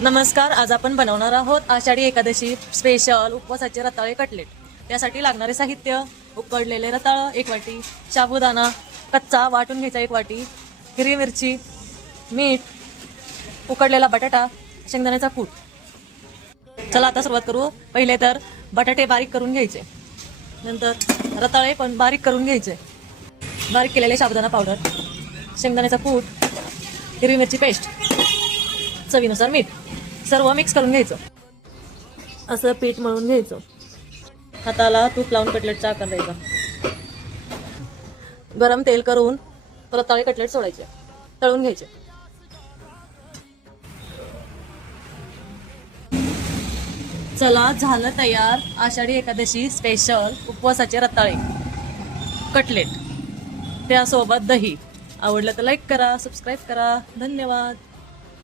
नमस्कार. आज आपण बनवणार आहोत आषाढी एकादशी स्पेशल उपवासाचे रताळे कटलेट. त्यासाठी लागणारे साहित्य: उकडलेले रताळं 1 वाटी, साबुदाणा कच्चा वाटून घ्यायचा 1 वाटी, हिरवी मिरची, मीठ, उकडलेला बटाटा, शेंगदाण्याचा कूट. चला आता सुरुवात करू. पहिले तर बटाटे बारीक करून घ्यायचे, नंतर रताळे पण बारीक करून घ्यायचे, बारीक केलेले साबुदाणा पावडर, शेंगदाण्याचा कूट, हिरवी मिरची पेस्ट, चवीनुसार मीठ, सर्व मिक्स करून घ्यायचं. असं पीठ मळून घ्यायचं. हाताला तूप लावून कटलेटचा आकार द्यायचा. गरम तेल करून रताळे कटलेट सोडायचे, तळून घ्यायचे. चला, झालं तयार आषाढी एकादशी स्पेशल उपवासाचे रताळे कटलेट, त्यासोबत दही. आवडलं तर लाईक करा, सबस्क्राईब करा. धन्यवाद.